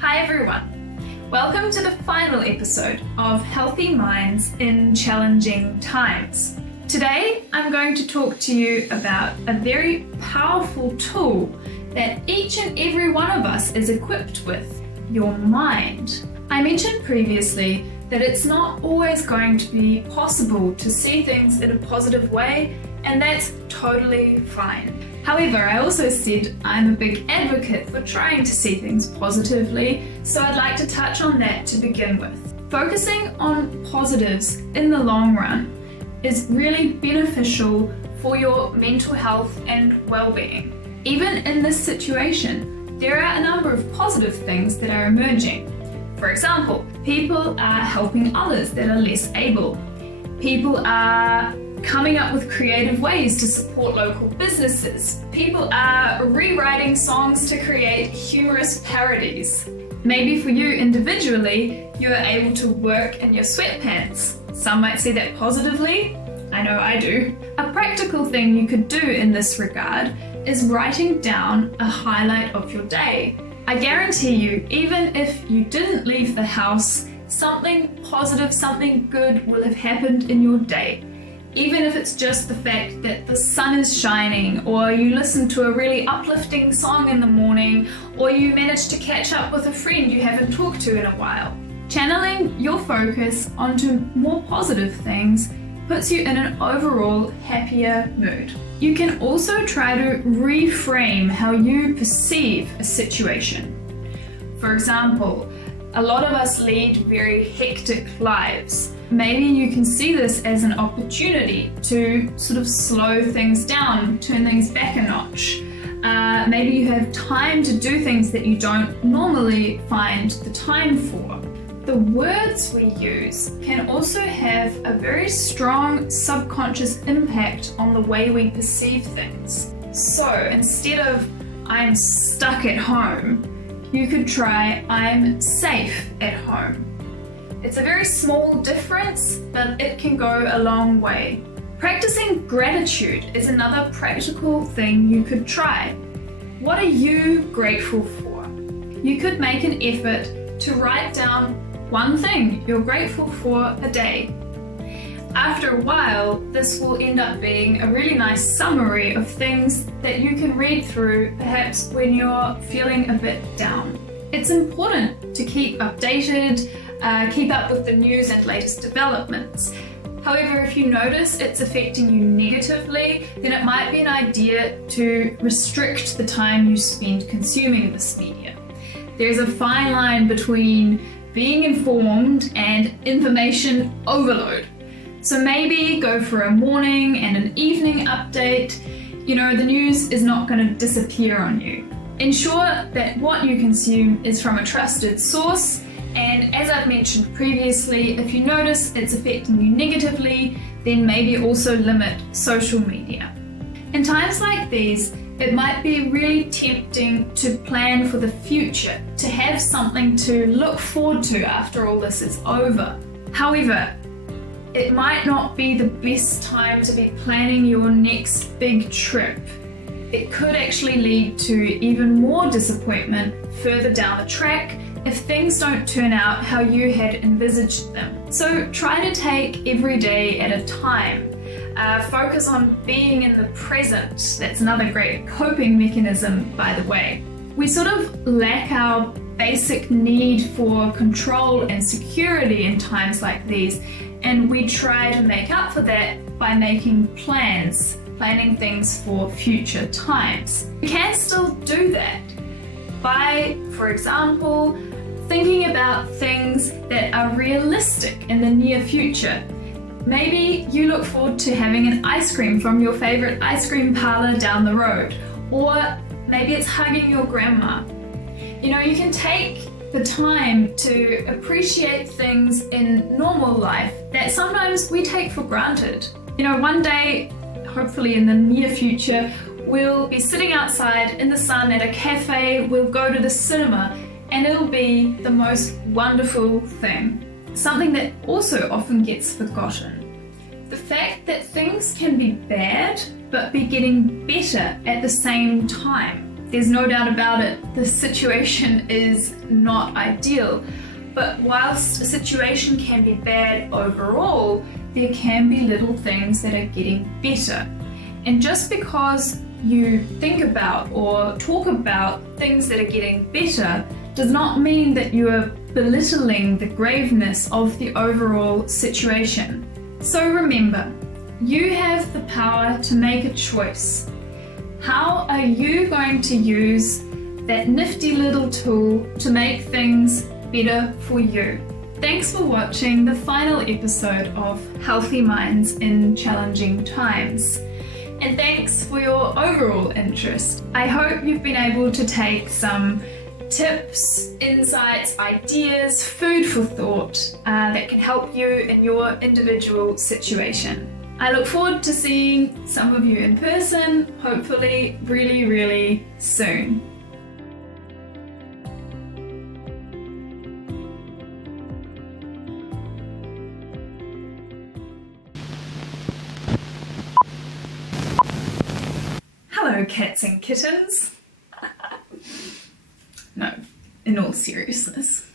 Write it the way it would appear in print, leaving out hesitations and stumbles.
Hi everyone, welcome to the final episode of Healthy Minds in Challenging Times. Today I'm going to talk to you about a very powerful tool that each and every one of us is equipped with, your mind. I mentioned previously that it's not always going to be possible to see things in a positive way, and that's totally fine. However, I also said I'm a big advocate for trying to see things positively, so I'd like to touch on that to begin with. Focusing on positives in the long run is really beneficial for your mental health and well-being. Even in this situation, there are a number of positive things that are emerging. For example, people are helping others that are less able. People are coming up with creative ways to support local businesses. People are rewriting songs to create humorous parodies. Maybe for you individually, you're able to work in your sweatpants. Some might see that positively. I know I do. A practical thing you could do in this regard is writing down a highlight of your day. I guarantee you, even if you didn't leave the house, something positive, something good will have happened in your day. Even if it's just the fact that the sun is shining, or you listen to a really uplifting song in the morning, or you manage to catch up with a friend you haven't talked to in a while. Channeling your focus onto more positive things puts you in an overall happier mood. You can also try to reframe how you perceive a situation. For example, a lot of us lead very hectic lives. Maybe you can see this as an opportunity to sort of slow things down, turn things back a notch. Maybe you have time to do things that you don't normally find the time for. The words we use can also have a very strong subconscious impact on the way we perceive things. So instead of "I'm stuck at home," you could try "I'm safe at home." It's a very small difference, but it can go a long way. Practicing gratitude is another practical thing you could try. What are you grateful for? You could make an effort to write down one thing you're grateful for a day. After a while, this will end up being a really nice summary of things that you can read through, perhaps when you're feeling a bit down. It's important to keep updated, keep up with the news and latest developments. However, if you notice it's affecting you negatively, then it might be an idea to restrict the time you spend consuming this media. There's a fine line between being informed and information overload. So maybe go for a morning and an evening update. The news is not going to disappear on you. Ensure that what you consume is from a trusted source, and as I've mentioned previously, if you notice it's affecting you negatively, then maybe also limit social media. In times like these, it might be really tempting to plan for the future, to have something to look forward to after all this is over. However, it might not be the best time to be planning your next big trip. It could actually lead to even more disappointment further down the track if things don't turn out how you had envisaged them. So try to take every day at a time. Focus on being in the present. That's another great coping mechanism, by the way. We sort of lack our basic need for control and security in times like these, and we try to make up for that by making plans, planning things for future times. You can still do that by, for example, thinking about things that are realistic in the near future. Maybe you look forward to having an ice cream from your favorite ice cream parlor down the road, or maybe it's hugging your grandma. You can take the time to appreciate things in normal life that sometimes we take for granted. One day, hopefully in the near future, we'll be sitting outside in the sun at a cafe, we'll go to the cinema, and it'll be the most wonderful thing. Something that also often gets forgotten. The fact that things can be bad, but be getting better at the same time. There's no doubt about it, the situation is not ideal. But whilst a situation can be bad overall, there can be little things that are getting better. And just because you think about or talk about things that are getting better does not mean that you are belittling the graveness of the overall situation. So remember, you have the power to make a choice. How are you going to use that nifty little tool to make things better for you? Thanks for watching the final episode of Healthy Minds in Challenging Times. And thanks for your overall interest. I hope you've been able to take some tips, insights, ideas, food for thought that can help you in your individual situation. I look forward to seeing some of you in person, hopefully really, really soon. Hello, cats and kittens. No, in all seriousness.